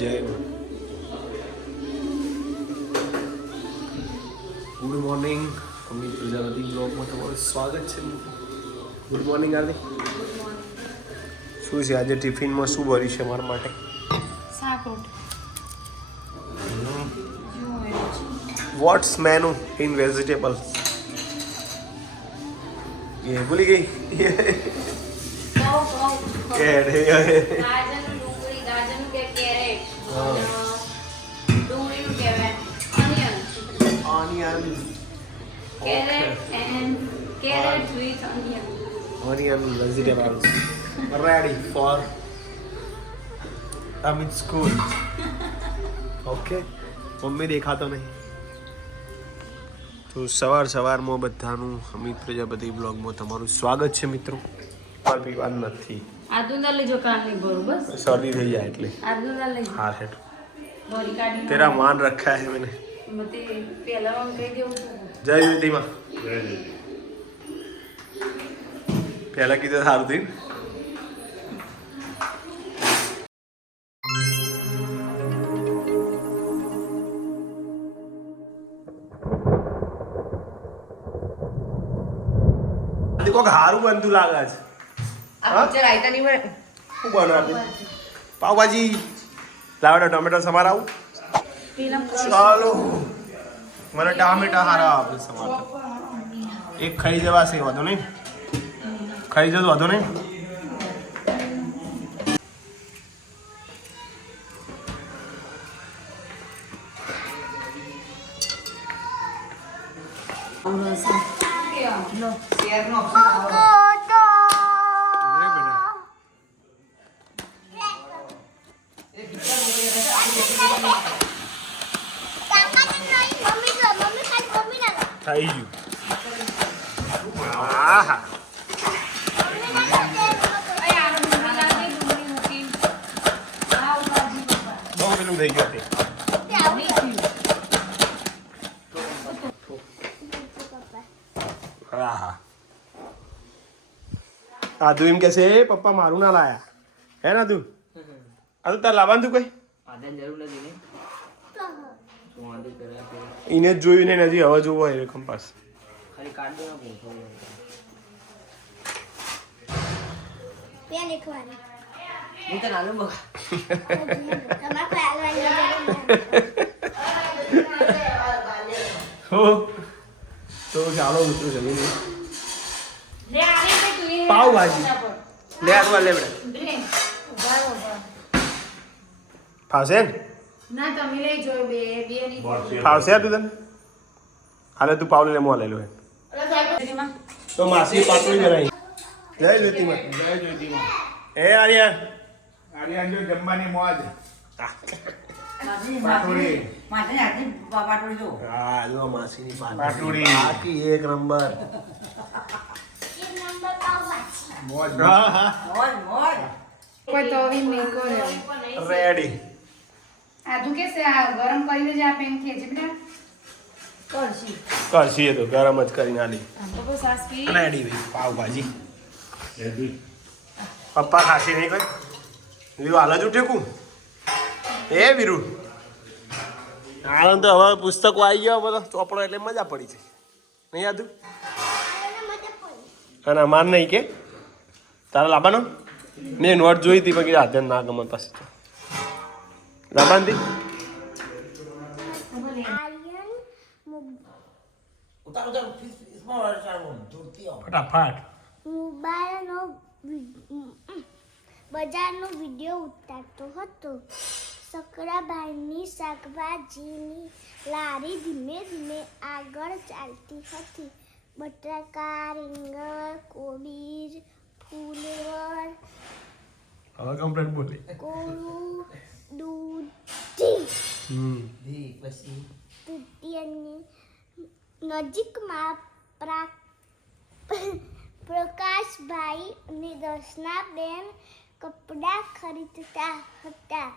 જય good morning Amit Prajapati બ્લોગમાં તમારું સ્વાગત છે. ગુડ મોર્નિંગ આરતી. શું છે આજે ટિફિનમાં શું ભર્યું છે મારા માટે? શાક વોટ્સ મેનુ ઇન વેજીટેબલ? ये भूली गई. Onion vegetables ready for Amit school. Okay. Mummy દેખાતો નહીં. તો સવારમાં બધાનું અમિત પ્રજાપતિ બ્લોગમાં તમારું સ્વાગત છે મિત્રો. પાણી પીવાનું નથી. આદુંદા લેજો કાલની બરોબર. શરદી થઈ જાય એટલે. આદુંદા લેજો. હા હેઠ. બોરી કાઢી. તેરા માન રખા है मैंने. મતે પહેલા હું કહી દેવું. જય જ્યોતિમાં. પહેલા કીધું સારું થયું. કોક હારું બનતું લાગે છે. આ પિક્ચર આઈતા નહીં મળે. શું બનાવે? પાવભાજી. લાવડા ટમેટા સમાર આવું. ચાલો મને ટામેટા હારા આપે સમાર. એક ખાઈ જવાશે વાંધો નહીં. ખાઈ જતો વાંધો નહીં. થઈ ગયું. આહા બહુ પેલું થઈ ગયું. આહા આદુ એમ કે છે પપ્પા મારું ના લાયા હે ના તું આ તાર લાવવાનું તું કઈ એને જ જોયું ને નથી હવે જોવો હોય કંપાસ તો ચાલો મિત્રો જમીન પાવભાજી લે આ લે ફાવશે ને ના તમે લઈ જોયો બે ની ફાવશે તું તને હાલે તું પાવલે લેમો લઈ લો તો માસી પાટોળી બનાવી. જય જ્યોતિમાં. જય જ્યોતિમાં. એ આર્યન આર્યન જો જમવાની મોજ. પાટોળી માસી હાથની પાટોળી જો. હા જો માસીની પાટોળી બાકી એક નંબર. મોજ હા હા મોજ કોઈ તો भी મેકો રેડી. આદુ કે છે આ ગરમ કરીને જ આપે એમ કે છે બેટા કરશી એ તો ગરમ જ કરીને આલી તો બસ સાસ પી રેડી ભાઈ પાવભાજી રેડી. પપ્પા ખાશે નહીં કોઈ વીરુ હાલ જ ઉઠે કું એ વીરુ હાલ તો હવે પુસ્તકો આવી ગયા બધા ચોપડો એટલે મજા પડી છે નહીં આદુ અને અમાર નહીં કે તારા લાવવાનો મેં નોટ જોઈ હતી પણ હાથે ના ગમે પાસે તો લાવવાની ફટાફટ બજારનો વિડીયો ઉતારતો હતો. સકરાભાઈની શાકભાજીની લારી ધીમે ધીમે આગળ ચાલતી હતી. બટાકા, રીંગણ, કોબીજ, ફૂલવર, હવે કમ્પ્લેટ બોલી કોળું, દૂધ, તૂટિયાની નજીકમાં પ્રકાશભાઈ અને દર્શનાબેન કપડાં ખરીદતા હતા.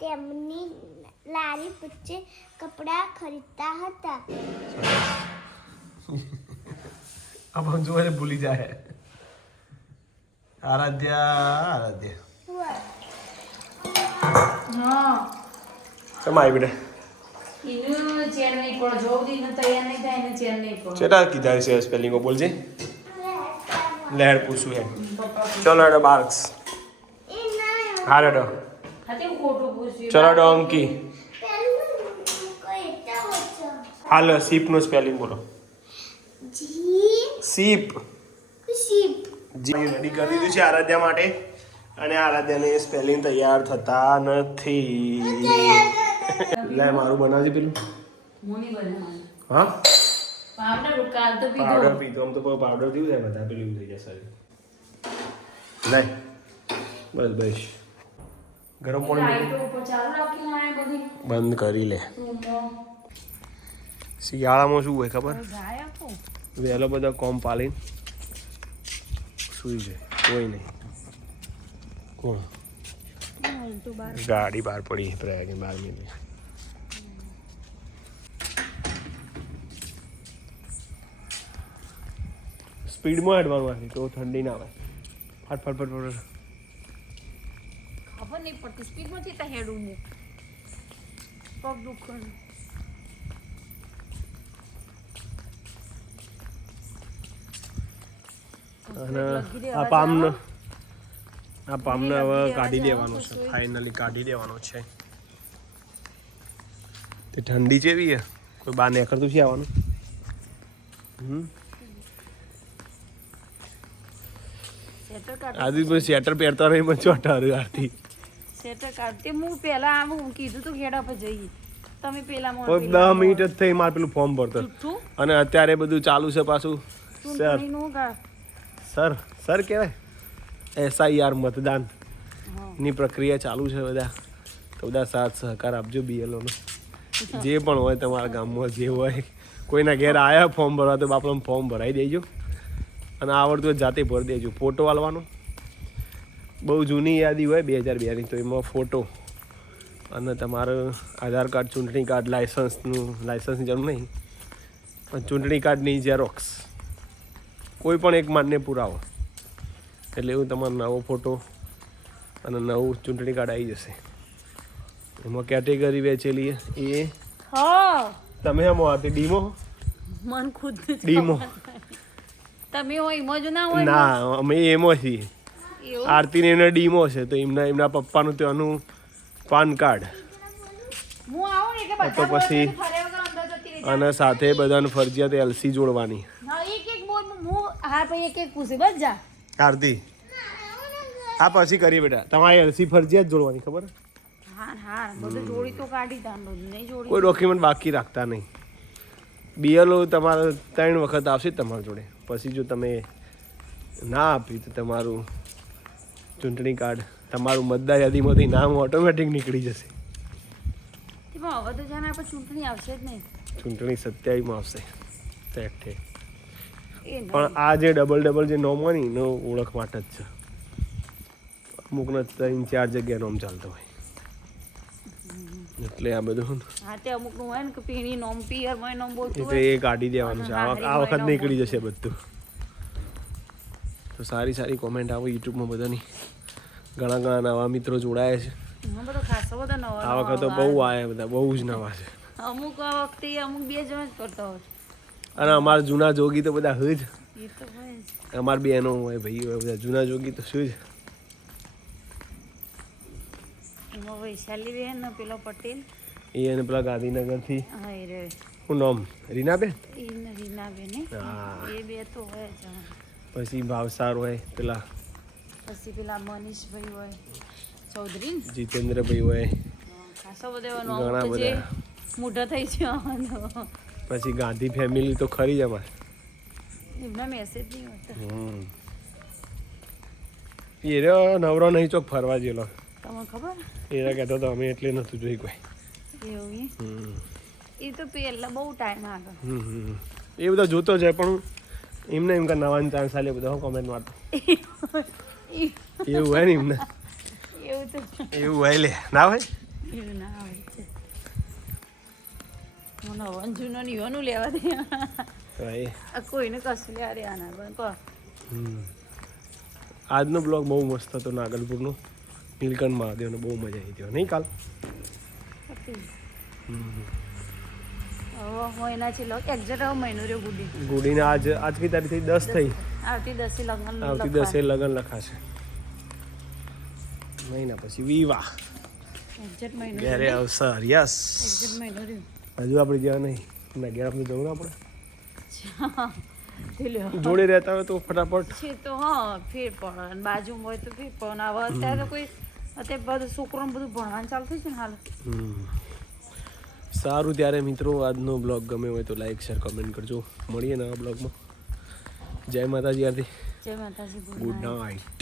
તેમની લારી વચ્ચે કપડાં ખરીદતા હતા. अब हम जो है भूली जाए. आराध्या કેમ આવી બેટા એનું ચેન નહીં પડે જો દીનો તૈયાર નહીં થાય એને ચેન નહીં પડે ચેટા કીધા છે સ્પેલિંગો બોલજે લહેર પૂછું હે ચલો એડો બાર્ક્સ હા રેડો હાતે હું ખોટું પૂછ્યું ચલો ડોંકી પેલું કોઈ તો હતો હાલ સીપનું સ્પેલિંગ બોલો જી સીપ શીપ જી રેડી કરી દીધું છે આરાધ્યા માટે અને આરાધ્યાને સ્પેલિંગ તૈયાર થતા નથી લે મારું બનાવજે પેલું મોની બનાવવાનું હા પાવડર કાલ તો પીધો પાવડર પીધો આમ તો પાવડર પીવું જાય બધા પેલું થઈ જશે લે બસ બસ ગરમ પાણી લાઈટો ઉપર ચાલુ રાખી મારે બધી બંધ કરી લે રૂમમાં શિયાળામાં શું હોય ખબર ગાય આપો વહેલો બધો કોમ પાલીને સુઈ જાય કોઈ નહીં કોણ તો બાર ગાડી બહાર પડી પ્રયાગની 12 મિનિટ સ્પીડમાં હેડવાનું હોય તો ઠંડી ના આવે ફટ ફટ ફટ ફટ ખબર નહીં પડતી સ્પીડમાં થતા હેડું ને પગ દુખણ અને આ પામને હવે કાઢી દેવાનો છે ફાઇનલી કાઢી દેવાનો છે તે ઠંડી જેવી છે કોઈ બહાર નીકળતું છે આવવાનું આદિ કોઈ સ્વેટર પહેરતા નહીં મને ચોટાર આરતી સેટર કાઢતે હું પહેલા આવું કીધું તું ખેડા પર જઈએ તમે પેલા મોર 10 મિનિટ જ થઈ મારે પેલું ફોર્મ ભરતો જુઠ્ઠું અને અત્યારે બધું ચાલુ છે પાછું સર ચૂંટણીનું કા સર કહેવાય SIR મતદાન હા ની પ્રક્રિયા ચાલુ છે બધા તો બધા સાથ સહકાર આપજો બીએલઓનો જે પણ હોય તમારા ગામમાં જે હોય કોઈના ઘેર આવ્યા ફોર્મ ભરવા તો બાપડો ફોર્મ ભરાઈ દેજો અને આવડતું હોય જાતે ભરી દેજો ફોટો આલવાનો બહુ જૂની યાદી હોય 2002ની તો એમાં ફોટો અને તમારું આધાર કાર્ડ ચૂંટણી કાર્ડ લાયસન્સની જરૂર નહીં પણ ચૂંટણી કાર્ડની ઝેરોક્સ કોઈ પણ એક માન્ય પુરાવો એટલે એવું તમારો નવો ફોટો અને નવું ચૂંટણી કાર્ડ આવી જશે એમાં કેટેગરી વેચેલી એ હા તમે આમ હતી ડીમો મન ખુદ ડીમો તમે હોય મોજ ના હોય ના અમે એમાં છીએ એવું આરતીને એમને ડીમો છે તો એમના પપ્પાનું ત્યાંનું પાન કાર્ડ હું આવું ને કે તો બધા પછી ફરે વગર અંદર જતી રહી અને સાથે બધાને ફરજિયાત LC જોડવાની હા એક બોલ હું હા ભાઈ એક પૂછે બસ જા આરતી આ પછી કરીએ બેટા તમારે LC ફરજિયાત જોડવાની ખબર હા હા બધું જોડી તો કાઢી તાંડો નહીં જોડી કોઈ ડોક્યુમેન્ટ બાકી રાખતા નહીં BLO તમારે 3 વખત આવશે તમારા જોડે પછી જો તમે ના આપી તો તમારું ચૂંટણી કાર્ડ તમારું મતદાર યાદીમાંથી નામ ઓટોમેટિક નીકળી જશે તેમાં હવે તો જાણે આપણે ચૂંટણી આવશે જ નહીં ચૂંટણી 27માં આવશે ફેક્ટ એ નહીં. પણ આ જે ડબલ જે નોમ હોય ને એનો ઓળખ માટે જ છે અમુકને 3-4 જગ્યાએ નોમ ચાલતો હોય એટલે આ બધું હા તે અમુકનું હોય ને કે પીણી નોમ પિયર માં નોમ બોલતું એટલે હોય એ કાઢી દેવાનું છે આ વખત નીકળી જશે બધું તો સારી કોમેન્ટ આવે યુટ્યુબમાં બધાની ઘણા નવા મિત્રો જોડાયા છે હા બધો ખાસો બધા નવા આ વખત તો બહુ આવ્યા બધા બહુ જ નવા છે અમુક આ વખતે અમુક 2 જણ જ કરતા હોય અને અમારા જૂના જોગી તો બધા હોય જ એ તો હોય જ. અમારી બહેનો હોય ભાઈ હોય બધા જૂના જોગી તો શું જ એમાં વૈશાલી બેન ને પેલો પટેલ એ અને પેલા ગાંધીનગરથી હા એ રે શું નામ રીનાબેન એ ને રીના બેન હા. એ બે તો હોય જ હા. પછી ભાવસાર હોય પેલા પછી પેલા મનીષભાઈ હોય ચૌધરી ને જીતેન્દ્રભાઈ હોય ખાસો બધો એવો ઘણા નામ તો જે બધા. મોટા થઈ જવાનો પછી ગાંધી ફેમિલી તો ખરી જ અમારે એમના મેસેજ નહીં હોતા એ રહ્યો નવરો નહીં ચોક ફરવા ગયેલો તમને ખબર એ કહેતો તો અમે એટલે નહોતું જોઈ કોઈ એવું ઈ? હમ. એ તો પહેલા બહુ ટાઈમ આગળ એ બધા જોતો જાય પણ એમને એમ કે નવાનો ચાન્સ આલે બધા કોમેન્ટ મારતો એવું હોય ને એમને એવું તો એવું હોય લે ના હોય એવું ના આવે છે મને વંજુનો નિવાનું લેવા દે તો એ આ કોઈને કશું લેવા દેવાના પણ કહો હમ. આજનો બ્લોગ બહુ મસ્ત હતો નાગલપુરનો નીલકંઠ મહાદેવનો બહુ મજા આવી હતી નહીં કાલ હતી. હવે મહિના છે એક્ઝેક્ટ હવે મહિનો રહ્યો ગુડી ગુડીને આજ કી તારીખ થઈ 10 થઈ. આવતી 10 લગ્ન આવતી 10 લગન લખાશે. મહિના પછી વિવાહ. એક્ઝેક્ટ મહિનો ઘરે અવસર યસ. એક્ઝેક્ટ મહિનો રહ્યો હજુ આપણે ગયા નહીં. ના ઘેર આપણે જવું આપણે તે લ્યો જોડે રહેતા હોય તો ફટાફટ. છે તો હા ફેર પડે અને બાજુમાં હોય તો ફેર પડે હવે અત્યારે તો કોઈ અત્યારે બધું છોકરોને બધું ભણવાનું ચાલુ થયું છે ને હાલ સારું ત્યારે મિત્રો આજનો બ્લોગ ગમે હોય તો લાઈક શેર કમેન્ટ કરજો. મળીએ નવા બ્લોગમાં. જય માતાજી આરતી. જય માતાજી ગુડ નાઇટ.